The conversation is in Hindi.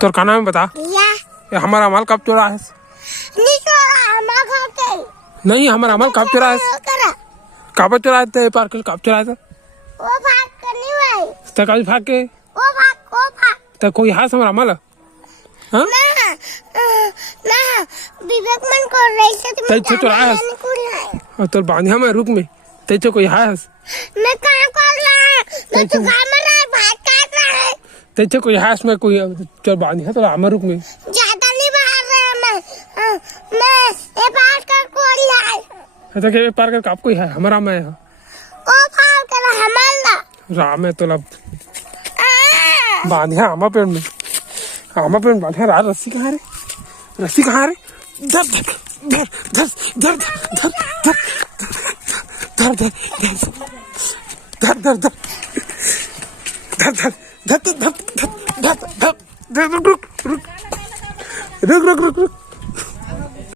तो का नाम बता। या हमारा माल कब चुरा है? नहीं, हमारा माल कब चुरा है? कब चुराए थे? पार्क कब चुराए थे? वो भाग कर नहीं भाई। तो कभी भाग के वो भाग तो कोई हाथ हमारा माल हाँ ना विवेक मन कर रही से तैसे चुराया है तो बांधिया में रुक में तैसे कोई हाथ मैं कहां कर रहा है? मैं तो घर में रहा भाग काट रहा है। तैसे कोई हाथ में कोई चल बांधिया तो आमा रुक में ज्यादा नहीं बाहर रहा मैं ये पार कर कोई है तो के पार कर आप कोई है हमारा मैं ओ पार कर हमारा राम है तो लब बांधिया आमा पेड़ में बांधिया रात रस्सी कहाँ रे? रस्सी कहाँ रे? धर धर धर धर धर धर धर धर धर धर धर धर धर धर धर धर धर धर रुक रुक रुक रुक रुक रुक